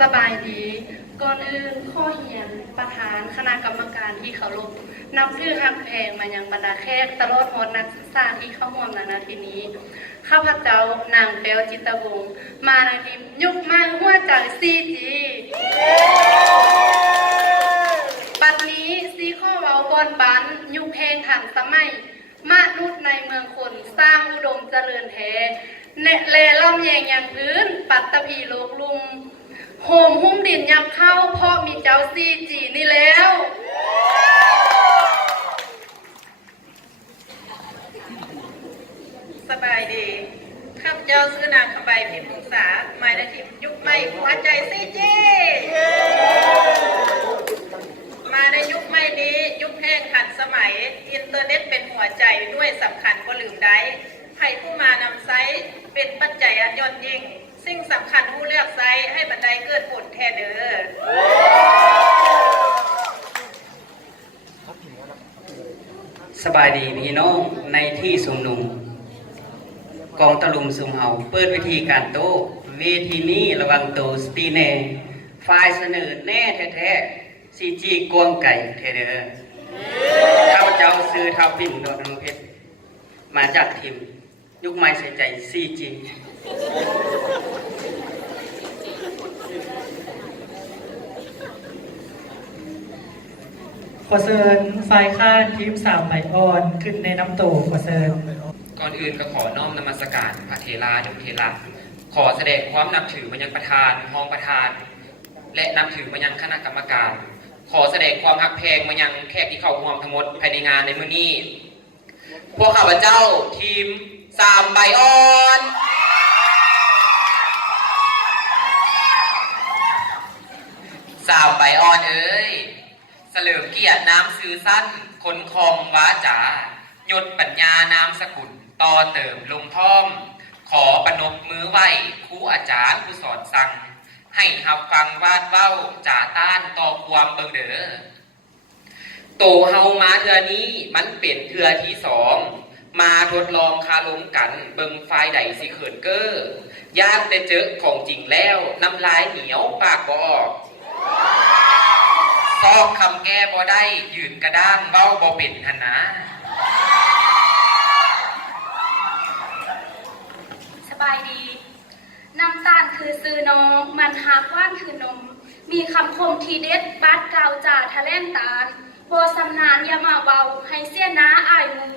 สบายดีก่อนอื่นข้อเหียนประธานคณะกรรมการที่เคารพนับถือฮักแพงมายังบรรดาแขกตลอดหดนักศึกษาที่เข้าร่วมในนาทีนี้ข้าพเจ้านางแปวจิตวงศ์มาในทีมยุคมาหัวใจซีจีบัดนี้ซีข้อเว้าบอนปันยุคเพลงทันสมัยมานุษย์ในเมืองคนสร้างอุดมเจริญแท้เลล่อมแยงอย่างพื้นปัตตภีโลกลุมโหมหุ้มดินยับเข้าเพราะมีเจ้าซีจีนี่แล้วสบายดีข้าพเจ้าซื้อนางขบายพิมพ์ปรึกษาหมายเลขยุคใหม่หัวใจซีจีมาในยุคใหม่นี้ยุคแห่งทันสมัยอินเทอร์เน็ตเป็นหัวใจด้วยสำคัญก็ลืมได้ใครผู้มานำไซต์เป็นปัจจัยอันยอดยิ่งสิ่งสำคัญผู้เลือกไซต์ให้บันไดเกิดผลแท้เด้อสบายดีพี่น้องในที่ชุมนุมกองตะลุมซุมเฮาเปิดวิธีการโต้เวทีนี้ระวังโตสตีแน่ฝ่ายเสนอแน่แท้ๆซีจีกวงไก่เทเดอข้าพเจ้าซื้อท้าวปิ่นดอกน้ำเพชรมาจากทีมยุคใหม่ใส่ใจซีจีขอเชิญฝ่ายค้านทีมสามใบอ่อนขึ้นในน้ำโตขอเชิญก่อนอื่นก็ขอน้อมนมัสการพระเทราเดชเทระขอแสดงความนับถือมายังประธานรองประธานและนับถือมายังคณะกรรมการขอแสดงความฮักแพงมายังแขกที่เข้าร่วมทั้งหมดภายในงานในมื้อนี้พวกข้าพเจ้าทีมสามใบอ่อนสามใบอ่อนเอ้ยเสลิมเกียรติน้ำซื้อสั้นคนคลองว้าจ๋ายศปัญญาน้ำสกุลต่อเติมลงท่อมขอประนบมือไหวครูอาจารย์ผู้สอนสั่งให้หับฟังวาดเว้าจ่าต้านต่อความเบิงเด้อโตเฮามาเทือนี้มันเป็นเทือที่สองมาทดลองคาลมกันเบิงไฟใดสิเขินเก้อย่านได้เจอของจริงแล้วน้ำลายเหนียวปากบ่ออกซอกคำแก้บ่ได้ยืนกระด้างเว้าบ่เป็นหันนะสบายดีน้ำตาลคือซื้อน้องมันหากว่านคือนมมีคำคมทีเด็ดบัดกาวจ่าทะเลนตาลโบสำนานยามาเบาให้เสี้ยน้าอายมู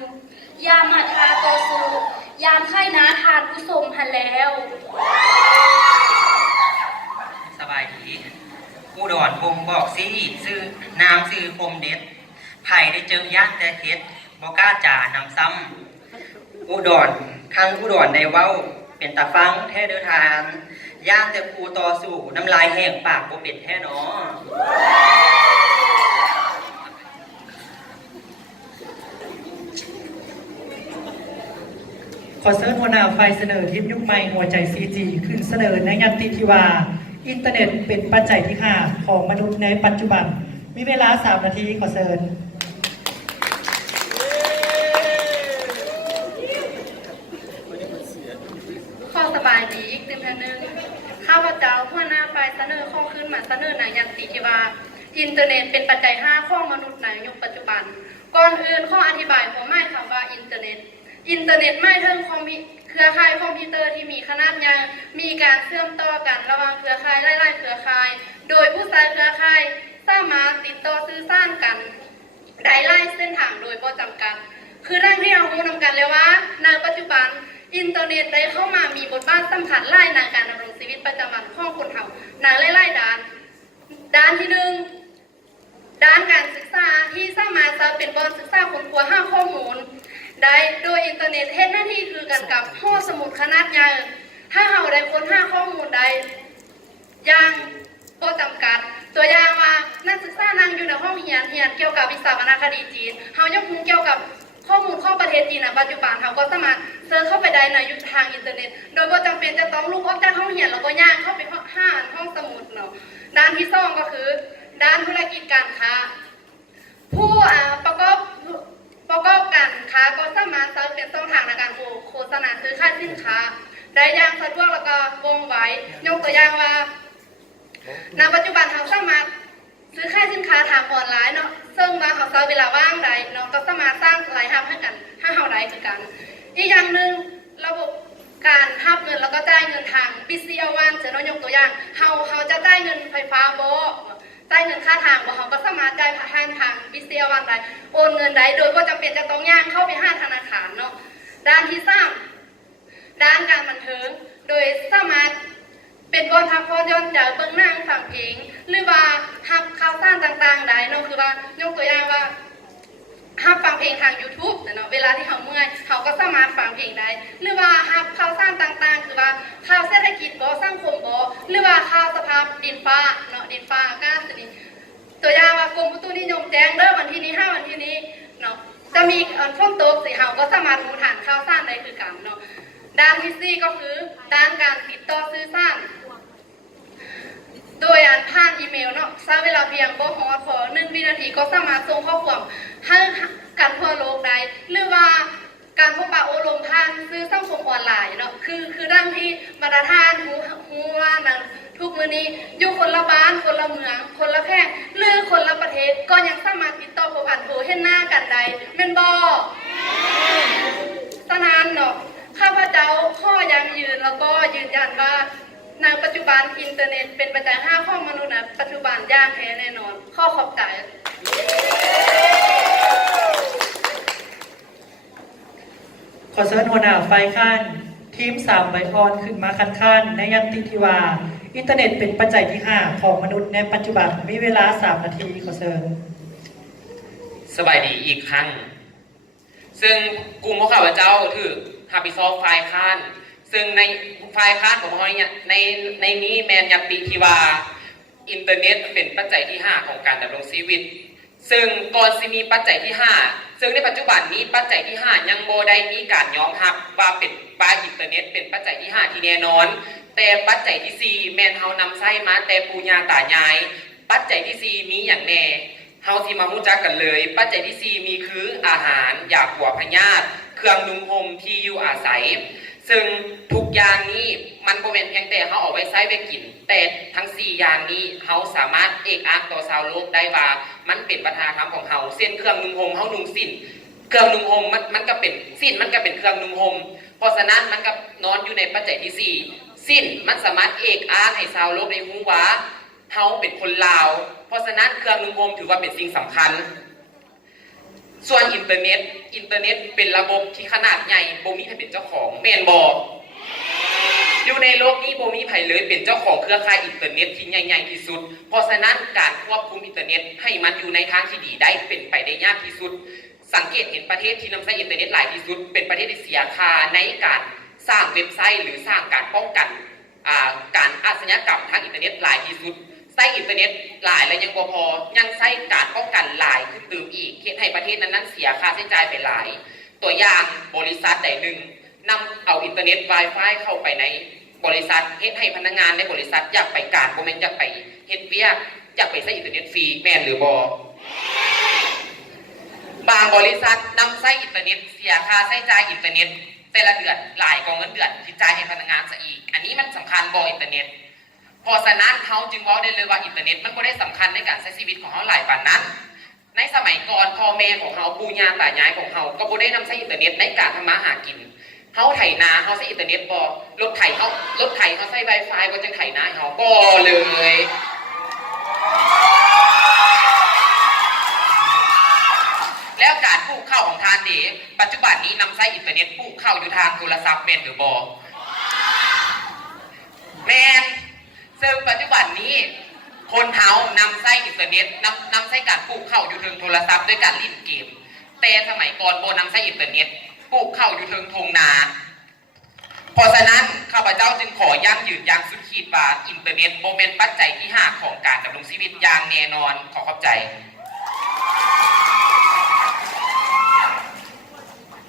ยามาทาโตสูยามไข่น้าทานผู้สมหันแล้วสบายดีอุดรพงบอกสิซื้อน้ำซื้อคมเด็ดไผ่ได้เจอย่างแต่เฮ็ดบอกล้าจ่านำซ้ำอุดรทั้งอุดรในเว้าเป็นตาฟังแท้เดือทานย่างแต่ปูต่อสู่น้ำลายแห้งปากบ่เป็นแท้เนาะขอเชิญหัวหน้าฝ่ายเสนอทีมยุคใหม่หัวใจซีจีขึ้นเสนอในยัตติที่ว่าอินเทอร์เน็ตเป็นปัจจัยที่5ของมนุษย์ในปัจจุบันมีเวลา3 นาทีขอเชิญข้อสบายดีอีก1 นึงข้าพเจ้าหัวหน้าฝ่ายเสนอข้อขึ้นมาเสนอในยัตติที่ว่าอินเทอร์เน็ตเป็นปัจจัย5ของมนุษย์ในยุคปัจจุบันก่อนอื่นข้ออธิบายผมไม่คำว่าอินเทอร์เน็ตไม่ถึงเครือข่ายคอมพิวเตอร์ที่มีขนาดใหญ่มีการเชื่อมต่อกันระหว่างเครือข่ายหลายๆเครือข่ายโดยผู้ใช้เครือข่ายสามารถติดต่อสื่อสารกันได้หลายเส้นทางโดยบ่จำกัดคือเรื่องที่เรารู้นำกันเลยว่าในปัจจุบันอินเทอร์เน็ตได้เข้ามามีบทบาทสำคัญหลายในการดำรงชีวิตประจำวันของคนเฮาในหลายๆด้านที่1ด้านการศึกษาที่สามารถจะเป็นบอลศึกษาค้นคว้าหาข้อมูลได้โดยอินเทอร์เน็ตเฮ็ดหน้าที่คือกันกับห้องสมุดขนาดใหญ่ถ้าเราได้ค้นหาข้อมูลใดอย่างบ่จำกัดตัวอย่างว่านักศึกษานั่งอยู่ในห้องเรียนเกี่ยวกับวิชาวรรณคดีจีนเรายังคงเกี่ยวกับข้อมูลของประเทศจีนในปัจจุบันเราก็สามารถเซิร์ชเข้าไปได้ในยุคทางอินเทอร์เน็ตโดยบ่จำเป็นจะต้องลุกออกจากห้องเรียนแล้วก็ย่างเข้าไปห้องสมุดเนาะด้านที่2ก็คือด้านธุรกิจการค้าผู้ประกอบการค้าก็สามารถใช้เป็นช่องทางในการโฆษณาซื้อขายสินค้าได้อย่างสะดวกแล้วก็ว่องไวยกตัวอย่างว่า ณปัจจุบันเราสามารถซื้อขายสินค้าทางออนไลน์เนาะซึ่งว่าเขาใช้เวลาว่างใดเนาะก็สามารถสร้างรายรับให้กันให้เราได้คือกันอีกอย่างหนึ่งระบบการรับเงินแล้วก็จ่ายเงินทาง BCL1 จะน้อยยกตัวอย่างเขาจะจ่ายเงินไฟฟ้าบ่จ่ายเงินค่าทางบ่เขาก็สามารถจ่ายผ่านทาง BCL1 ได้โอนเงินได้โดยก็จำเป็นจะต้องย่างเข้าไปหาธนาคารเนาะด้านที่3ด้านการบันเทิงโดยสามารถเป็นบอลทักพอย้อนจากเบื้องหน้าฟังเพลงหรือว่าฮับข่าวสารต่างๆได้เนาะคือว่ายกตัวอย่างว่าฮับฟังเพลงทาง YouTube เนาะเวลาที่เขาเมื่อยเขาก็สามารถฟังเพลงได้หรือว่าฮับข่าวสารต่างๆคือว่าข่าวเศรษฐกิจบ่สังคมบ่หรือว่าข่าวสภาพดินฟ้าเนาะดินฟ้าอากาศตัวอย่างว่ากรมอุตุนิยมแจ้งเด้อวันที่นี้5วันที่นี้เนาะจะมีฝนตกสิเขาก็สามารถรู้ทันข่าวสารได้คือกันเนาะด้านที่4ก็คือด้านการติดต่อสื่อสารโดยผ่านอีเมลเนาะใช้เวลาเพียงบ่ฮอดพอ1วินาทีก็สามารถส่งข้อความให้กันทั่วโลกได้หรือว่าการพบปะโอลมผ่านสื่อสังคมออนไลน์เนาะคือดังที่มาตรฐานฮู้ว่านั้นทุกมื้อนี้อยู่คนละบ้านคนละเมืองคนละแพร่หรือคนละประเทศก็ยังสามารถติดต่อพบอันโทรเห็นหน้ากันได้แม่นบ่ฉะนั้นเนาะข้าพเจ้าข้อยังยืนแล้วก็ยืนยันว่าในปัจจุบันอินเทอร์เน็ตเป็นปัจจัย5ของมนุษย์นะปัจจุบันย่างแท้แน่นอนข้อขอบใจ ขอเชิญหัวหน้าฝ่ายค้านทีม3ใบอ่อนขึ้นมาคัดค้านในยัตติที่ว่าอินเทอร์เน็ตเป็นปัจจัยที่5ของมนุษย์ในปัจจุบันมีเวลา3นาทีขอเชิญ สบายดีอีกครั้งซึ่งกลุ่มพวกข้าพเจ้าถือฮาบิซอฟฝ่ายค้านซึ่งในฝ่ายค้านของเราเนี่ยในนี้แมนยัตติที่ว่าอินเทอร์เน็ตเป็นปัจจัยที่5ของการดำรงชีวิตซึ่งก่อนสิมีปัจจัยที่5ซึ่งในปัจจุบันนี้ปัจจัยที่5ยังบ่ได้มีการยอมรับว่าเป็นอินเทอร์เน็ตเป็นปัจจัยที่5ที่แน่นอนแต่ปัจจัยที่4แม่นเฮานำใช้มาแต่ปู่ย่าตายายปัจจัยที่4มีอย่างแน่เฮาสิมารู้จักกันเลยปัจจัยที่4มีคืออาหารยาขัวพยาธิเครื่องนุ่งห่มที่อยู่อาศัยซึ่งทุกอย่างนี้มันบ่แม่นเพียงแต่เฮาเอาไว้ใช้ไว้กินแต่ทั้ง4อย่างนี้เฮาสามารถเอกอักต่อชาวโลกได้ว่ามันเป็นวัฒนธรรมของเฮาเช่นเครื่องนุ่งห่มเฮานุ่งสิ้นเครื่องนุ่งห่มมันก็เป็นสิ้นมันก็เป็นเครื่องนุ่งห่มเพราะฉะนั้นมันก็นอนอยู่ในปัจจัยที่4สิ้นมันสามารถเอกอักให้ชาวโลกได้รู้ว่าเฮาเป็นคนลาวเพราะฉะนั้นเครื่องนุ่งห่มถือว่าเป็นสิ่งสำคัญส่วนอินเทอร์เน็ตเป็นระบบที่ขนาดใหญ่บ่มีใครเป็นเจ้าของแม่นบ่อยู่ในโลกนี้บ่มีไผเลยเป็นเจ้าของเครือข่ายอินเทอร์เน็ตที่ใหญ่ๆที่สุดเพราะฉะนั้นการควบคุมอินเทอร์เน็ตให้มันอยู่ในทางที่ดีได้เป็นไปได้ยากที่สุดสังเกตเห็นประเทศที่นำใช้อินเทอร์เน็ตหลายที่สุดเป็นประเทศที่เสียค่าในการสร้างเว็บไซต์หรือสร้างการป้องกันการอาชญากรรมทางอินเทอร์เน็ตหลายที่สุดใช้อินเทอร์เน็ตหลายและยังบ่พอยังใช้การป้องกันหลายขึ้นเติมอีกเฮ็ดให้ประเทศนั้นเสียค่าใช้จ่ายไปหลายตัวอย่างบริษัทใดหนึ่งนำเอาอินเทอร์เน็ต Wi-Fi เข้าไปในบริษัทเฮ็ดให้พนักงานในบริษัทอยากไปการบ่แม่นอยากไปเฮ็ดเวียกอยากไปใช้อินเทอร์เน็ตฟรีแม่นหรือบ่บางบริษัทนำใช้อินเทอร์เน็ตเสียค่าใช้จ่ายอินเทอร์เน็ตแต่ละเดือนหลายกว่าเงินเดือนที่จ่ายให้พนักงานซะอีกอันนี้มันสำคัญบ่อินเทอร์เน็ตเพราะฉะนั้นเขาจึงบอกได้เลยว่าอินเทอร์เน็ตมันก็ได้สำคัญในการใช้ชีวิตของเขาหลายปานนั้นในสมัยก่อนพ่อแม่ของเขาปู่ย่าตายายของเขาก็บ่ได้นำใช้อินเทอร์เน็ตในการทำมาหากินเขาไถนาเขาใช้อินเทอร์เน็ตบ่รถไถเขาใช้ Wi-Fi บ่จังไถนาเขาบ่เลยแล้วการปลูกข้าวของทานเดปัจจุบันนี้นำใช้อินเทอร์เน็ตปลูกข้าวอยู่ทางโทรศัพท์แม่นหรือบ่แม่นซึ่งปัจจุบันนี้คนเฮานำใช้อินเทอร์เน็ตนำใช้การปลูกข้าวอยู่ทางโทรศัพท์ด้วยการเล่นเกมแต่สมัยก่อนบ่นำใช้อินเทอร์เน็ตปลูกข้าวอยู่ทางทุ่งนาเพราะฉะนั้นข้าพเจ้าจึงขอย้ำยืนยันสุดขีดว่าอินเทอร์เน็ตบ่แม่นปัจจัยที่5ของการดำรงชีวิตอย่างแน่นอนขอขอบใจ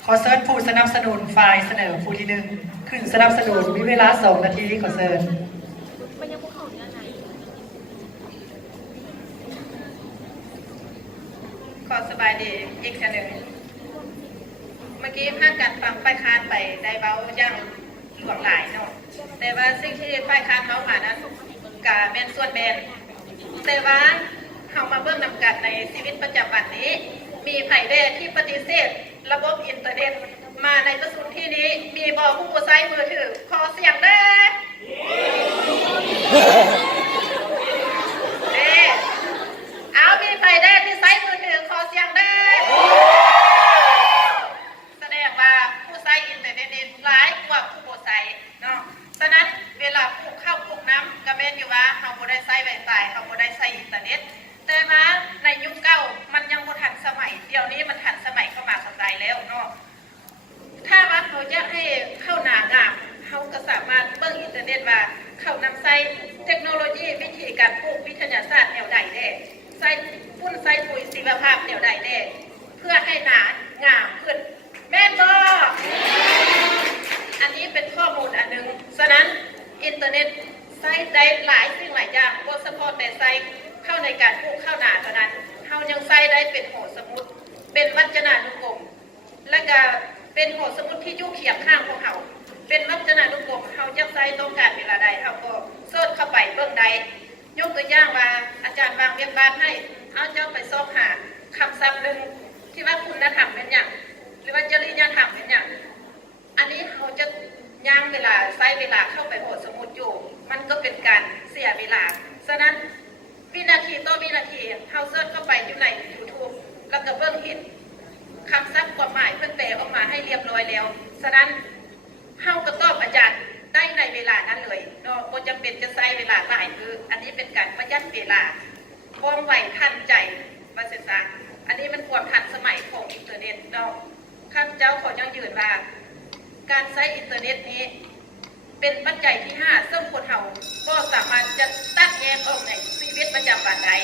ขอเชิญผู้สนับสนุนฝ่ายเสนอผู้ที่1ขึ้นสนับสนุนมีเวลา2นาทีขอเชิญ ขอสบายดีอีกครั้งหนึ่งเมื่อกี้ผ่านการฟังฝ่ายค้านไปได้เบาย่างหลวงหลายเนาะแต่ว่าสิ่งที่ฝ่ายค้านเมามานั้น กาแม่นส่วนแม่นแต่ว่าเฮามาเบิ่งนำกันในชีวิตประจำวันนี้ มีไผแด่ที่ปฏิเสธระบบอินเทอร์เน็ตมาในประสุนที่นี้มีบ่ผู้ใช้มือถือขอเสียงเด้เอามีไผแด่ที่ใช้มือถือขอเสียงเด้แสดงว่าผู้ใช้อินเทอร์เน็ตนี่หลายกว่าผู้บ่ใช้เนาะฉะนั้นเวลาปลูกข้าวปลูกน้ำก็แม่นอยู่ว่าเฮาบ่ได้ใช้ไวไฟเฮาบ่ได้ใช้อินเทอร์เน็ตแต่ว่าในยุคเก่ามันยังบ่ทันสมัยเดี๋ยวนี้มันทันสมัยเข้ามาเข้าใจแล้วเนาะถ้าว่าเขาอยากให้เข้าหนางามเขาก็สามารถเบิ่งอินเทอร์เน็ตว่าเขานำใช้เทคโนโลยีวิธีการปลูกวิทยาศาสตร์แนวใดแน่ใส่ปุ้นใส่ปุ๋ยชีวภาพแนวใดแน่เพื่อให้หนางามขึ้นแม่นบ่อันนี้เป็นข้อมูลอันหนึ่งฉะนั้นอินเทอร์เน็ตใช้ได้หลายสิ่งหลายอย่างบ่เฉพาะแต่ใช้เข้าในการปลูกข้าวหนาเท่านั้นเขายังใช้ได้เป็นโหสมุดเป็นวัจนานุกรมและก็เป็นโหสมุดที่อยู่เคียงข้างของเขาเป็นวัจนานุกรมเขาจะใช้ต้องการเวลาใดเขาก็เสิร์ชเข้าไปเบื้องใดยกตัวอย่างว่าอาจารย์วางเรียนบ้านให้เอาเจ้าไปซอกหาคำศัพท์หนึ่งที่ว่าคุณธรรมเป็นอย่างหรือว่าจริยธรรมเป็นอย่างอันนี้เขาจะย่างเวลาใช้เวลาเข้าไปโหสมุดอยู่มันก็เป็นการเสียเวลาฉะนั้นวินาทีต่อวินาทีเขาเสิร์ชเข้าไปอยู่ใน YouTube แล้วก็เบิ่งเห็นคำศัพท์ความหมายเพิ่นแปลออกมาให้เรียบร้อยแล้วฉะนั้นเฮาก็ตอบอาจารย์ได้ในเวลานั้นเลยเนาะบ่จำเป็นจะใช้เวลาหลายอันนี้เป็นการประหยัดเวลาว่องไวทันใจว่าซั่นซะอันนี้มันความทันสมัยของอินเทอร์เน็ตเนาะข้าพเจ้าขอยังยืนว่าการใช้อินเทอร์เน็ตนี้เป็นปัจจัยที่5ซึ่งคนเฮาก็สามารถจะตัดแยกออกในชีวิตประจำวันได้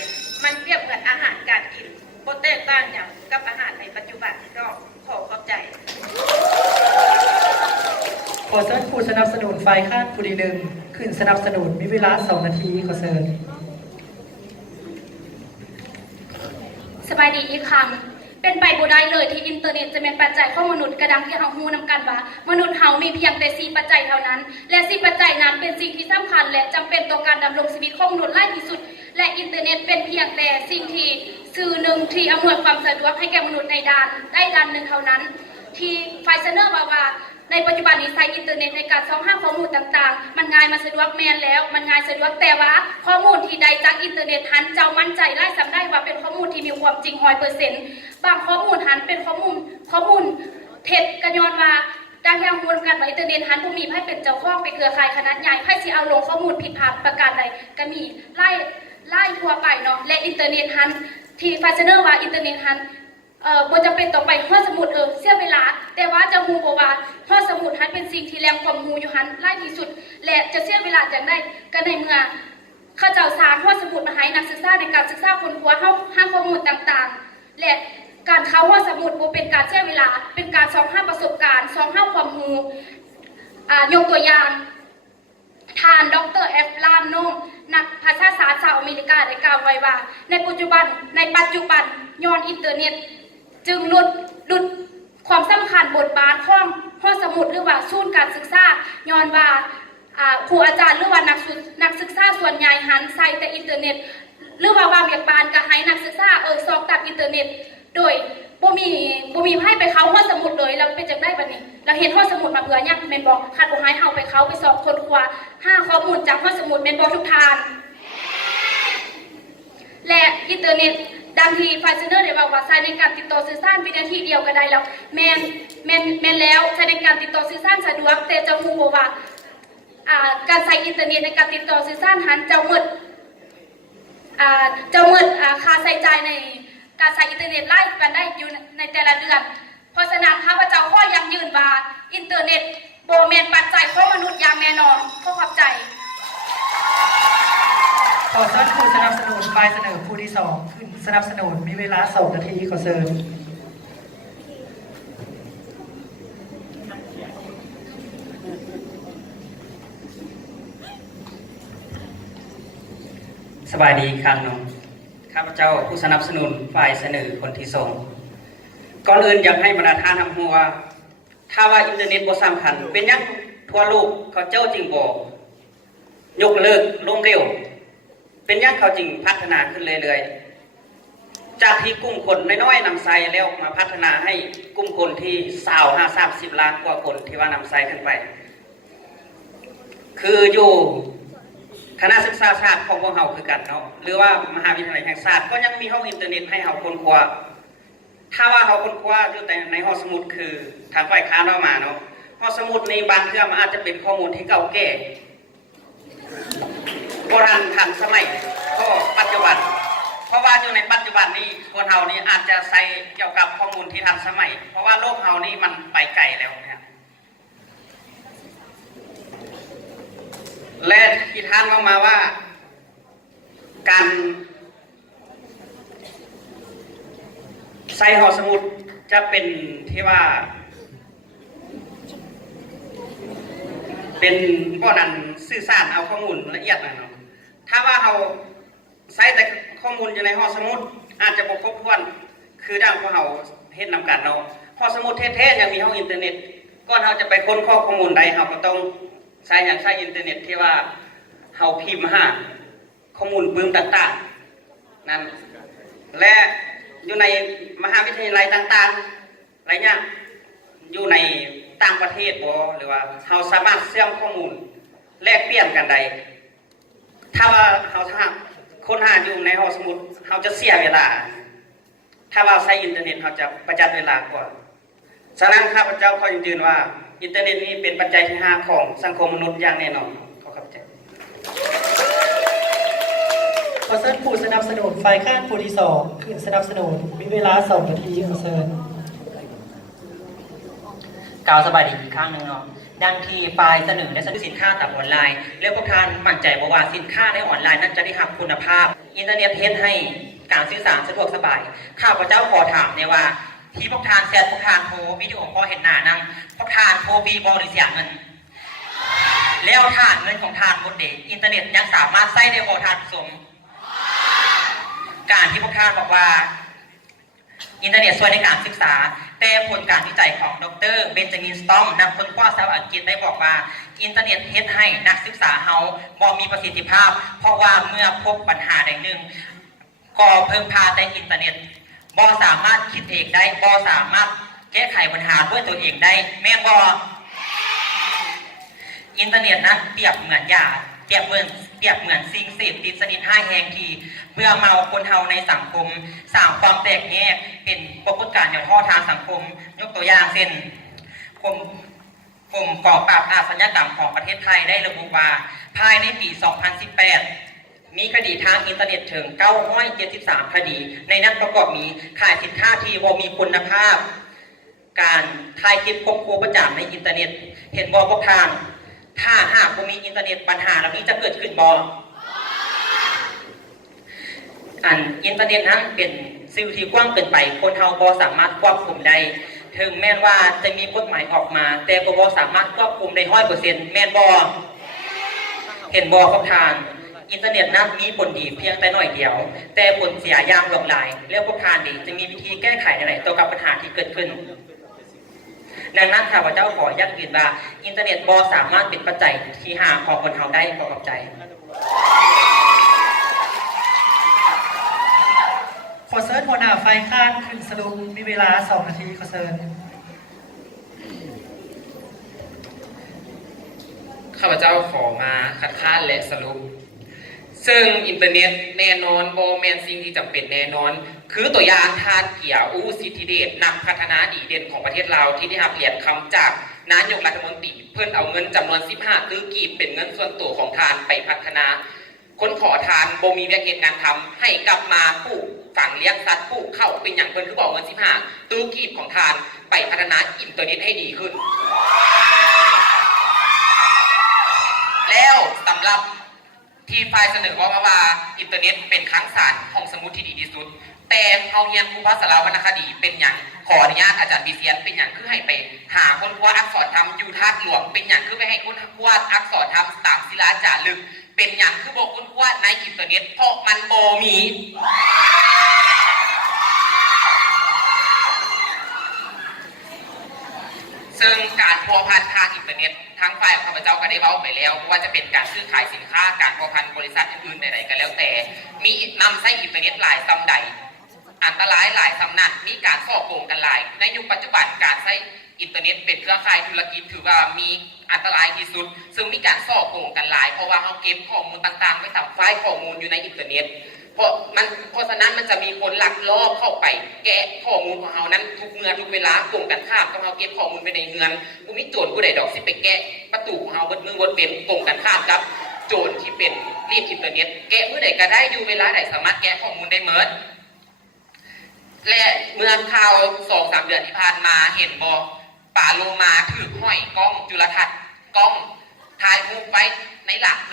มันเปรียบเหมือนอาหารการกินบ่แตกต่างอย่างกับอาหารในปัจจุบันก็ขอขอบใจขอเชิญผู้สนับสนุนฝ่ายค้านผู้ที่หนึ่งขึ้นสนับสนุนมีเวลา2 นาทีขอเชิญ สบายดีอีกครั้งเป็นไปบ่ได้เลยที่อินเทอร์เน็ตจะเป็นปัจจัยของมนุษย์กระดังที่เฮาฮู้นำกันว่ามนุษย์เฮามีเพียงแต่4ปัจจัยเท่านั้นและ4ปัจจัยนั้นเป็นสิ่งที่สำคัญและจำเป็นต่อการดำรงชีวิตของมนุษย์หลายที่สุดและอินเทอร์เน็ตเป็นเพียงแต่สิ่งที่สื่อหนึ่งที่อำนวยความสะดวกให้แก่มนุษย์ในด้านหนึ่งเท่านั้นที่ไฟเซเนอร์ว่าในปัจจุบันนี้ใช้อินเทอร์เน็ตในการส่องหาข้อมูลต่างๆมันง่ายมาสะดวกแม่นแล้วมันง่ายสะดวกแต่ว่าข้อมูลที่ใดจากอินเทอร์เน็ตหันเจ้ามั่นใจไล่สำได้ว่าเป็นข้อมูลที่มีความจริง100%บางข้อมูลหันเป็นข้อมูลเท็จกระย้อนว่าดังที่เราพูดกันว่าอินเทอร์เน็ตหันผู้มีไพ่เป็นเจ้าของเป็นเครือข่ายขนาดใหญ่ไพ่สิเอาลงข้อมูลผิดพลาดประการใดก็มีไล่ทั่วไปเนาะและอินเทอร์เน็ตหันที่ไฟเซเนอร์ว่าอินเทอร์เน็ตหันบ่จำเป็นต่อไปห้องสมุดเสียเวลาแต่ว่าจะฮู้บ่ว่าห้องสมุดหันเป็นสิ่งที่แรงความฮู้อยู่หันหลายที่สุดและจะเสียเวลาจังได้ก็ในเมื่อข้าเจ้าสารห้องสมุดมาให้นักศึกษาในการศึกษาค้นคว้าหาข้อมูลต่างๆและการเข้าห้องสมุดบ่เป็นการเสียเวลาเป็นการส่องหาประสบการณ์ส่องหาความรู้ยกตัวอย่างทานดร.เอฟลามโนมนักภาษาศาสตร์ชาวอเมริกาได้กล่าวไว้ว่าในปัจจุบันย้อนอินเทอร์เน็ตจึงลดความสำคัญบทบาทของห้องสมุดหรือว่าศูนย์การศึกษาย้อนว่าครูอาจารย์หรือว่านักศึกษาส่วนใหญ่หันใส่แต่อินเทอร์เน็ตหรือว่าบางอย่างบานก็ให้นักศึกษาสอบตัดอินเทอร์เน็ตโดยบ่มีให้ไปเข้าห้องสมุดเลยเราเป็นจังได้บัดนี้เราเห็นห้องสมุดมาเบื่อยังแม่นบอกคัดบ่ให้เฮาไปเข้าไปสอบค้นคว้าหาข้อมูลจากห้องสมุดแม่นบอกทุกทางและอินเทอร์เน็ตดังที่ไฟเซเนอร์ได้บอกว่าใช้ในการติดต่อสื่อสารวินาทีเดียวก็ได้แล้วแม่นแล้วใช้ในการติดต่อสื่อสารสะดวกแต่จะฮู้ว่าการใช้อินเทอร์เน็ตในการติดต่อสื่อสารหันเจ้าหมดค่าใช้จ่ายในการใช้อินเทอร์เน็ตไล่กันได้อยู่ในแต่ละเดือนเพราะฉะนั้นข้าพเจ้าข้อยังยืนว่าอินเทอร์เน็ตโบแมนปัจจัยของมนุษย์อย่างแน่นอนขอขอบใจขอเชิญผู้สนับสนุนฝ่ายเสนอผู้ที่2ขึ้นสนับสนุนมีเวลา2 นาทีขอเชิญ สบายดีครั้งหนึ่งข้าพเจ้าผู้สนับสนุนฝ่ายเสนอคนที่ส่งก่อนอื่นอยากให้บรรดาท่านทำหัวถ้าว่าอินเทอร์เน็ตบ่สำคัญเป็นยังทั่วโลกเขาเจ้าจึงบอกยกเลิกลงเร็ว เป็นยังเขาจริงพัฒนาขึ้นเรื่อยๆจากที่กลุ่มคนน้อยๆนำไซแล้วมาพัฒนาให้กลุ่มคนที่30 ล้านกว่าคนที่ว่านำไซขึ้นไปคืออยู่คณะศึกษาศาสตร์ของพวกเราคือกันเนาะหรือว่ามหาวิทยาลัยแห่งชาติก็ยังมีห้องอินเทอร์เน็ตให้เราค้นคว้าถ้าว่าเราค้นคว้าอยู่แต่ในห้องสมุดคือทางฝ่ายค้านเรามาเนาะห้องสมุดในบางเรื่องมันอาจจะเป็นข้อมูลที่เก่าแก่โบราณทันสมัยก็ปัจจุบันเพราะว่าอยู่ในปัจจุบันนี้คนเรานี่อาจจะใช้เกี่ยวกับข้อมูลที่ทันสมัยเพราะว่าโลกเรานี่มันไปไกลแล้วเนี่ยและที่ท่านมาว่าการใส่หอสมุดจะเป็นที่ว่าเป็นบ่อนั้นสื่อสารเอาข้อมูลละเอียดนะเนาะถ้าว่าเราใส่แต่ข้อมูลอยู่ในหอสมุดอาจจะบ่ครบถ้วนคือดังพวกเราเฮ็ดนำกันเนาะหอสมุดแท้ๆยังมีห้องอินเทอร์เน็ตก่อนเราจะไปค้นข้อมูลใดเราก็ต้องใช้อย่างใช้อินเทอร์เน็ตที่ว่าเราพิมพ์หาข้อมูลปื้มต่างๆนั่นและอยู่ในมหาวิทยาลัยต่างๆหลายอย่างอยู่ในต่างประเทศบ่หรือว่าเราสามารถเชื่อมข้อมูลแลกเปลี่ยนกันได้ถ้าว่าเราค้นหาอยู่ในห้องสมุดเราจะเสียเวลาถ้าว่าใช้อินเทอร์เน็ตเราจะประหยัดเวลากว่าฉะนั้นข้าพเจ้าขอยืนว่าอินเทอร์เน็ตนี้เป็นปัจจัยที่5ของสังคมมนุษย์อย่างแน่นอนขอขอบใจขอเชิญผู้สนับสนุนฝ่ายค้านผู้ที่2ขึ้นสนับสนุนมีเวลา2 นาทีขอเชิญกล่าวสบายดีอีกครั้งหนึ่งเนาะดังที่ฝ่ายเสนอและสินค้าตามออนไลน์แล้วพวกท่านมั่นใจว่าสินค้าในออนไลน์นั้นจะได้รับคุณภาพอินเทอร์เน็ตเทสให้การสื่อสารสะดวกสบายข้าพเจ้าขอถามในว่าที่พวกท่านแชทพวกท่านโทรวิดีโอคอลเห็นหน้านั่งพวกท่านโทรฟรีบหรือเสียเงินแล้วท่านเงินของท่านหมดเด็กอินเทอร์เน็ตยังสามารถใช้ได้พอท่านสมการที่พวกท่านบอกว่าอินเทอร์เน็ตช่วยในการศึกษาแต่ผลการวิจัยของดร.เบนจามินสตอมนักค้นคว้าชาวอังกฤษได้บอกว่าอินเทอร์เน็ตเฮ็ดให้นักศึกษาเฮาบ่มีประสิทธิภาพเพราะว่าเมื่อพบปัญหาใดหนึ่งก็เพิ่งพาแต่อินเทอร์เน็ตบ่สามารถคิดเองได้บ่สามารถแก้ไขปัญหาด้วยตัวเองได้แม่นบ่อินเทอร์เน็ตนั้นเปรียบเหมือนยาเปรียบเหมือนสิ่งเสพติดชนิด5 แห่งที่เพื่อเมาคนเฮาในสังคมสร้างความแตกแยกเป็นปรากฏการณ์อย่างท่อทางสังคมยกตัวอย่างเช่นผมก่อปราบอาชญากรรมของประเทศไทยได้ระบุว่าภายในปี 2018 มีคดีทางอินเทอร์เน็ตถึง973 คดีในนั้นประกอบมีขายสินค้าที่บ่มีคุณภาพการถ่ายคลิปข่มขู่ประจานในอินเทอร์เน็ตเห็นบ่พวกทางถ้าหากบ่มีอินเทอร์เน็ตปัญหาเหล่านี้จะเกิดขึ้นบ่อินเทอร์เน็ตนั้นเป็นสื่อที่กว้างเกินไปคนเฮาบ่สามารถควบคุมได้ถึงแม้ว่าจะมีกฎหมายออกมาแต่ก็บ่สามารถควบคุมได้ 100% แม่นบ่เห็นบ่ครับท่านอินเทอร์เน็ตนั้นมีผลดีเพียงแต่น้อยเดียวแต่ผลเสียอย่างหลากหลายแล้วพวกท่านนี่จะมีวิธีแก้ไขอะไรต่อกับปัญหาที่เกิดขึ้นดังนั้นข้าพเจ้าขอยันยืนว่าอินเทอร์เน็ตบ่สามารถเป็นปัจจัยที่5ของคนเฮาได้ขอขอบใจขอเชิญหัวหน้าฝ่ายค้านขึ้นสรุปมีเวลา2 นาทีขอเชิญข้าพเจ้าขอมาคัดค้านและสรุปซึ่งอินเทอร์เน็ตแน่นอนโบแมนสิ่งที่จำเป็นแน่นอนคือตัวอย่างทานเกียรติอู้สิทธิเดชนักพัฒนาดีเด่นของประเทศลาวที่ได้รับเหรียญคำจากนายกรัฐมนตรีเพิ่นเอาเงินจำนวน15 ตื้อกีบเป็นเงินส่วนตัวของทานไปพัฒนาคนขอทานโบมีเวียกเหตุงานทำให้กลับมาปลูกฝังเลี้ยงสัตว์ปลูกเข้าเป็นอย่างเพิ่นคือบอกเงิน15 ตื้อกีบของทานไปพัฒนาอินเทอร์เน็ตให้ดีขึ้นแล้วสำหรับที่ฝ่ายเสนอว่าอินเทอร์เน็ตเป็นครั้งสารห้องสมุดที่ดีที่สุดแต่เฮาเรียนครูภาษาลาววรรณคดีเป็นอย่างขออนุญาตอาจารย์พิเศษเป็นอย่างคือให้ไปหาคนคว้าอักษรธรรมอยู่ธาตุหลวงเป็นอย่างคือไปให้คนคว้าอักษรธรรมตามศิลาจารึกเป็นอย่างคือบอกคนคว้าในอินเทอร์เน็ตเพราะมันโบมีซึ่งการพัวพันทางอินเทอร์เน็ต ทางฝ่ายของข้าพเจ้าก็ได้เว้าไปแล้วว่าจะเป็นการซื้อขายสินค้าการพัวพันบริษัทอื่นๆใดๆก็แล้วแต่มีนำไส้อินเทอร์เน็ตหลายซ้ำใดอันตรายหลายซ้ำนัดมีการซ่อโกงกันหลายในยุคปัจจุบันการใช้อินเทอร์เน็ตเป็นเครือข่ายธุรกิจถือว่ามีอันตรายที่สุดซึ่งมีการซ่อโกงกันหลายเพราะว่าเขาเก็บข้อมูลต่างๆไว้ทำไฟล์ข้อมูลอยู่ในอินเทอร์เน็ตเพราะฉะนั้นมันจะมีคนลักลอบเข้าไปแกะข้อมูลของเขานั้นทุกเมื่อทุกเวลาโกงกันข้ามกับเขาเก็บข้อมูลไว้ในเงินผู้มีโจรผู้ใดดอกสิไปแกะประตูของเขาบนมือบนเป็นโกงกันข้ามครับโจรที่เป็นรีดอินเทอร์เน็ตแกะเมื่อใดก็ได้อยู่เวลาใดสามารถแกะข้อมูลได้เมิดและเมื่อข่าว 2-3 เดือนที่ผ่านมาเห็นบ่ป่าโลมาถือห้อยกล้องจุลทรรศน์กล้องถ่ายรูปไว้ในหลักเ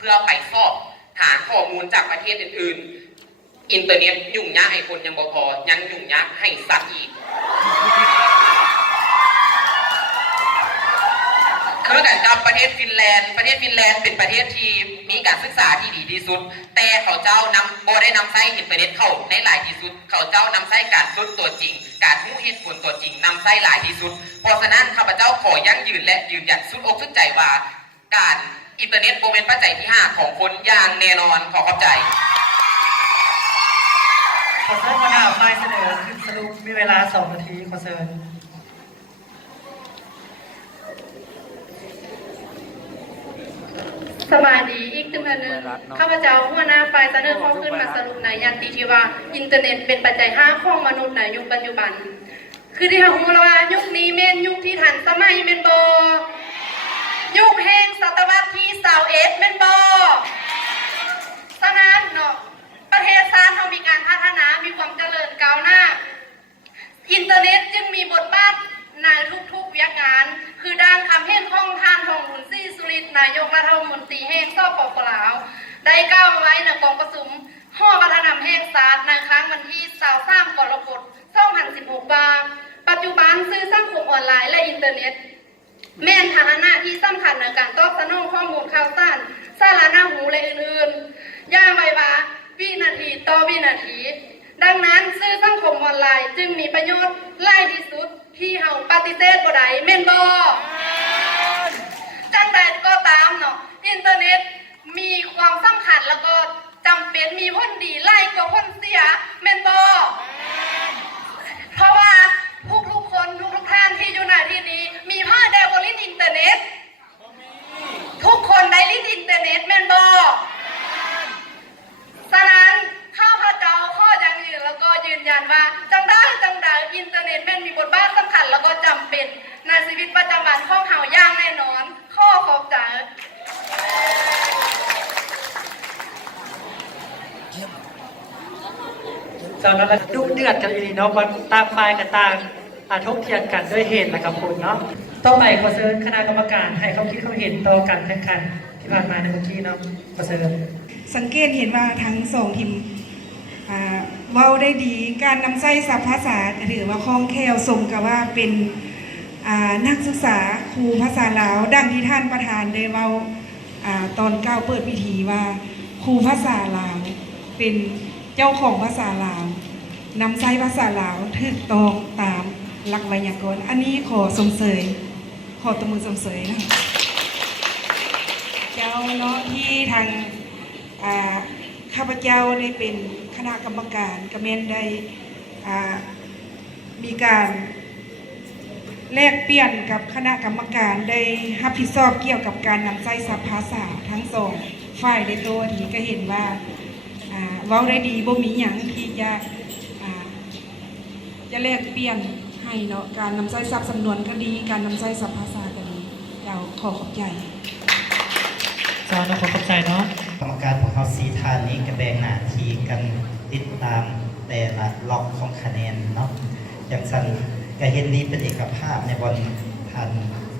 พื่อไปสอบหาข้อมูลจากประเทศอื่นๆอินเทอร์เน็ตยุ่งยากให้คนยังบ่พอยังยุ่งยากให้สัตว์อีกคือกันกับประเทศฟินแลนด์เป็นประเทศที่มีการศึกษาที่ดีที่สุดแต่เขาเจ้านำบ่ได้นำใช้อินเทอร์เน็ตเข้าในหลายที่สุดเขาเจ้านำใช้การฝึกตัวจริงการรู้เหตุผลตัวจริงนำใช้หลายที่สุดเพราะฉะนั้นข้าพเจ้าขอยั่งยืนและยืนหยัดสุดอกสุดใจว่าการอินเทอร์เน็ตเป็นปัจจัยที่ 5ของคนอย่างแน่นอนขอขอบใจขอเชิญหัวหน้าฝ่ายเสนอขึ้นสรุปมีเวลา2 นาทีขอเชิญ สบายดีอีกตึมอันหนึ่งข้าพเจ้าหัวหน้าฝ่ายเสนอข้อขึ้นมาสรุปในยันติที่ว่าอินเทอร์เน็ตเป็นปัจจัย 5ของมนุษย์ในยุคปัจจุบันคือที่เรารู้ว่ายุคนี้เมนยุคที่ทันสมัยเมนโบยุคแห่งศตวรรษที่21เมนโบฉะนั้นเนาะประเทศชาติเรามีการพัฒนามีความเจริญก้าวหน้าอินเทอร์เน็ตจึงมีบทบาทในทุกๆวิชการคือด้านคำเห็นของท่านทองหุนซี่สุริตนายกรัฐมนตรีแห่งสปป.ลาวได้กล่าวไว้ในกองประชุมห้อวัฒนธรรมแห่งชาติในครั้งวันที่23กรกฎาคม2016ว่าปัจจุบันสื่อสังคมออนไลน์และอินเทอร์เน็ตแม่นพาหนะที่สำคัญในการตอบสนองข้อมูลข่าวสารสาระน่าหูและอื่นๆอย่างไรว่าวินาทีต่อวินาทีดังนั้นสื่อสังคมออนไลน์จึงมีประโยชน์หลายที่สุดที่เฮาปฏิเสธบ่ได้แม่นบ่จังใดก็ตามเนาะอินเทอร์เน็ตมีความสำคัญแล้วก็จำเป็นมีผลดีหลายกว่าผลเสียแม่นบ่เพราะว่าทุกคนทุกท่านที่อยู่ในที่นี้มีผ้าแดวลิ้นอินเทอร์เน็ตทุกคนได้ลิ้นอินเทอร์เน็ตแม่นบ่ฉะนั้นข้าพเจ้าข้อยังยืนแล้วก็ยืนยันว่าจังได้อินเทอร์เน็ตแม่นมีบทบาทสำคัญแล้วก็จำเป็นในชีวิตประจำวันของเฮาอย่างแน่นอนข้อขอบใจเจ้านั้นดุเดือดกันอีเนาะวันต่างฝ่ายกับต่างทบเทียงกันด้วยเหตุและกับผลเนาะต่อไปขอเชิญคณะกรรมการให้เขาคิดเขาเห็นต่อการแข่งขันที่ผ่านมาในเมื่อกี้เนาะขอเชิญสังเกตเห็นว่าทั้ง2ทีมเว้าได้ดีการนำใช้ศัพท์ภาษาหรือว่าคล่องแคล่วสมกับว่าเป็นนักศึกษาครูภาษาลาวดังที่ท่านประธานได้เว้าตอนก้าวเปิดพิธีว่าครูภาษาลาวเป็นเจ้าของภาษาลาวนำใช้ภาษาลาวถูกต้องตามหลักไวยากรณ์อันนี้ขอสมเสยขอตบมือสมเสยนะคะเจ้าเนาะที่ทางข้าพเจ้าได้เป็นคณะกรรมการกระเมนได้มีการแลกเปลี่ยนกับคณะกรรมการได้รับผิดชอบเกี่ยวกับการนำใช้ศัพท์ภาษาทั้ง2ฝ่ายในตัวนี้ก็เห็นว่าเว้าได้ดีบ่มีหยังที่จะแลกเปลี่ยนให้เนาะการนำใช้ศัพท์สำนวนก็ดีการนำใช้ศัพท์ภาษาก็ดีเราขอบใจจอนะขอบใจเนาะกรรมการของเขา4ท่านนี้ก็แบ่งหน้าที่กันติดตามแต่ละล็อกของคะแนนเนาะอย่างสั้นก็เห็นดีเป็นเอกภาพในบนทัน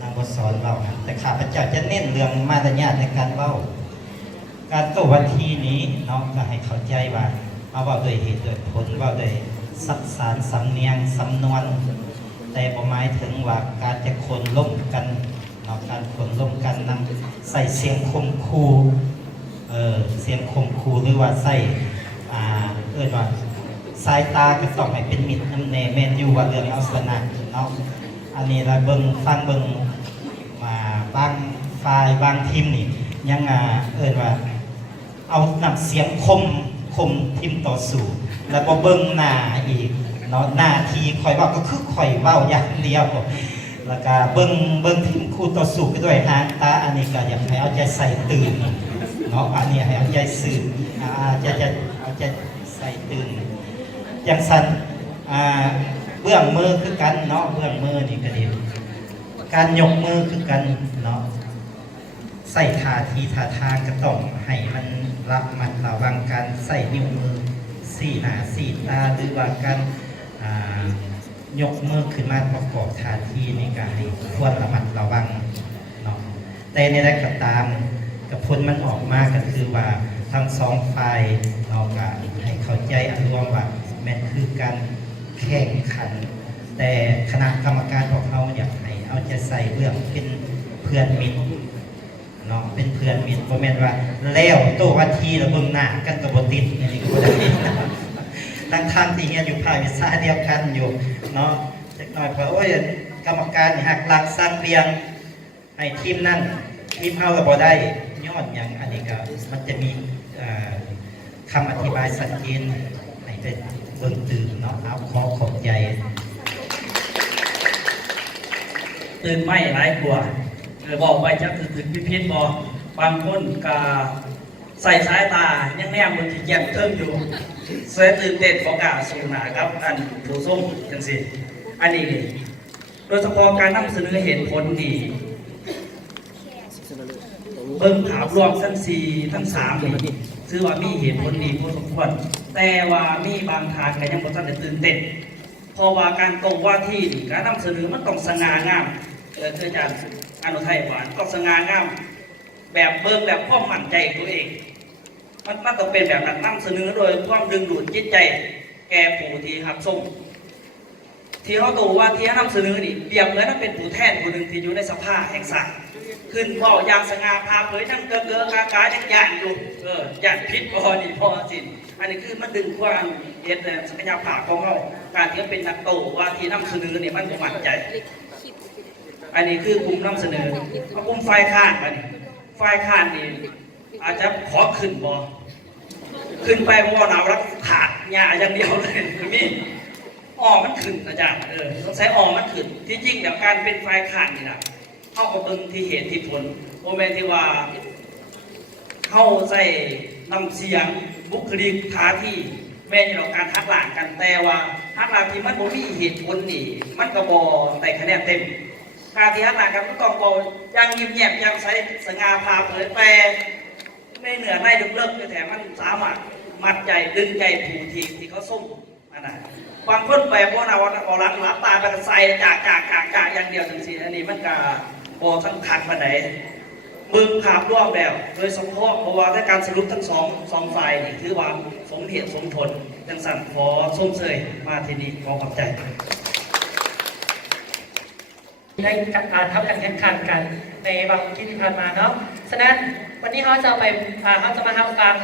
นางบทสอนเราแต่ข้าพเจ้าจะเน้นเรื่องมารยาทในการเว้าการโต้วันทีนี้เนาะก็ให้เข้าใจว่าเอาว่าโดยเหตุโดยผลว่าโดยสับสารสำเนียงสำนวนแต่บ่หมายถึงว่าการจะคนล้มกันเนาะการคนล้มกันนำใส่เสียงคมคูเสียงคมคูหรือว่าใส่ว่าสายตาก็ต้องให้เป็นมิตรน้ำแน่แม่นอยู่ว่าเรื่องเอาชนะเนาะอันนี้เราฟังเบิ่ง บางฝ่ายบางทีมนี่ยังเอิ้นว่าเอาน้ำเสียงคมทีมต่อสู้แล้วก็เบิ่งหน้าอีกเนาะหน้าที่ข่อยเว้าก็คือข่อยเว้าอย่างเดียวแล้วก็เบิ่งทีมคู่ต่อสู้ไปด้วยหางตาอันนี้ก็อยากให้เอาใจใส่ตื่นเนาะอันนี้ให้เอาใจสื่อจะเอาใจใส่ตื่นอย่างสั้นเบื้องมือคือกันเนาะเบื้องมือนี่ก็ดีการยกมือคือกันเนาะใส่ท่าทีท่าทางก็ต้องให้มันรับมันระวังการใส่นิ้วมือสี่หน้าสี่ตาหรือว่าการยกมือขึ้นมาประกอบท่าทีในการให้ควรระมัดระวังเนาะแต่ในใดก็ตามกับผลมันออกมาก็คือว่าทั้งสองฝ่ายเนาะก็ให้เข้าใจอันรวมว่าแม้นคือการแข่งขันแต่คณะกรรมการของเราอยากให้เอาใจใส่เรื่องเป็นเพื่อนมิตรเนาะเป็นเพื่อนมิตรบ่แม่นว่าแล้วโตวันทีแล้วเบิ่งหน้ากันก็บ่ติดนี่ก็บ่ได้ทางที่เรียนอยู่ภาควิชาเดียวกันอยู่เนาะจักหน่อยเพราะโอ้ยกรรมการนี่หักหลักสร้างเรียงให้ทีมนั้นทีมเฮาก็บ่ได้ย้อนหยังอันนี้ก็มันจะมีคำอธิบายชัดเจนให้ได้เบิ่งตื่นเนาะเอาขอบใจตื่นไม่หลายกว่าบอกไปจะถึงพิษบอกบางคนก็ใส่สายตายังแนมบนที่แย่งเทิงอยู่เสียตื่นเต้นของการสูงหนาครับอันผู้ส้มจังสิอันนี้โดยเฉพาะการนำเสนอเหตุผลดีเบิ่งถามรวมทั้ง4ทั้ง3นี่ถือว่ามีเหตุผลดีพอสมควรแต่ว่ามีบางทางก็ยังบ่ทันได้ตื่นเต้นเพราะว่าการตรงว่าที่นี่การนำเสนอมันต้องสง่างามคืออาจารย์อนุทัยว่าต้องสง่างามแบบเบิ่งแบบความมั่นใจตัวเองมันต้องเป็นแบบนั้นนำเสนอโดยความดึงดูดจิตใจแก่ผู้ที่รับชมที่เขาตัวว่าที่นำเสนอนี่เปรียบเหมือนเป็นผู้แทนคนหนึ่งที่อยู่ในสภาแห่งศาลขึ้นเว่าอย่างสง่าผ่าเผยทั้งเกลือกายังหยาดอยู่หยาดพิษพอดีพอสิอันนี้คือมันดึงความเย็นศักยภาพของเราการที่เป็นนักโตว่าที่นำเสนอเนี่ยมันมั่นใจอันนี้คือกลุ่มนำเสนอกลุ่มฝ่ายค้านฝ่ายค้านนี่อาจจะขอขึ้นบ่ขึ้นไปเพราะว่าหนาวรักขาดหญ้าอย่างเดียวเลยคือมีมันขึ้นอาจารย์ต้องใช้มันขึ้นที่จริงแบบการเป็นฝ่ายค้านนี่นะเข้ากับเบิ่งที่เหตุที่ผลโมเมนต์ที่ว่าเข้าใส่นำเสียงบุคลิกท่าที่แม้จะต้องการทักหลังกันแต่ว่าทักหลังที่มันบ่มีเหตุผลนี่มันก็บ่ได้คะแนนเต็มการที่ทักหลังกันมันต้องบ่ยังเงียบๆยังใช้สง่าผ่าเผยแปรในเหนือในลึกๆแต่มันสามารถมัดใจดึงใจผู้ที่เขาส้มอันนั้นบางคนไปเพราะเราเอาหลับตาไปใส่จากอย่างเดียวจังสิอันนี้มันก็พอทั้งขัดมาไหนมึงภาพร่วมแบบโดยสมเพราะว่าในการสรุปทั้งสองฝ่ายนี่ถือว่าสมเหตุสมผลจังสั่นขอส้มเสยมาทีนี้ขอขอบใจได้การทับการแข่งขันกันในบางที่ผ่านมาเนาะฉะนั้นวันนี้เขาจะมาทำฟัง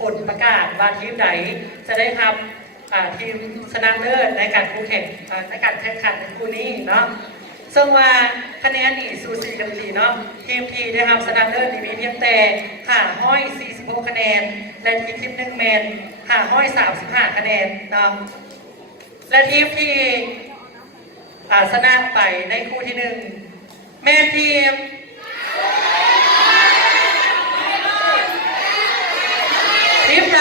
ผลประกาศว่าทีมไหนจะได้ทำทีมชนะเลิศในการแข่งขันคู่นี้เนาะซึ่งว่าคะแนนนี่สูสีกันดีเนาะทีมที่ได้ทำชนะเลิศมีเพียงแต่46คะแนนและทีม1แมน35คะแนนเนาะและทีมที่ชนะไปในคู่ที่1แมนทีมไหน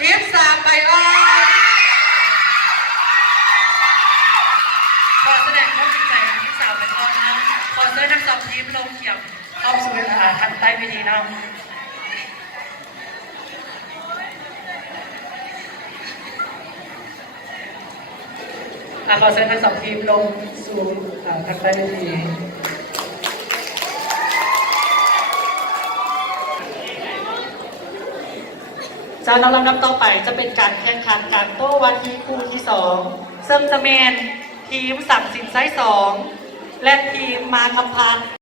ทีม3ไปออนขอแสดงความจริงใจกับทีม3ไปออนนะขอเชิญทั้ง2ทีมลงเขียงเข้าสู่ทางใต้เวทีนะขอเชิญทั้ง2ทีมลงสู่ทางใต้เวทีจากลำดับต่อไปจะเป็นการแข่งขันการโต้วาทีคู่ที่2ซึ่งจะเป็นทีมสักสินไซส์2และทีมมาคำพันธ์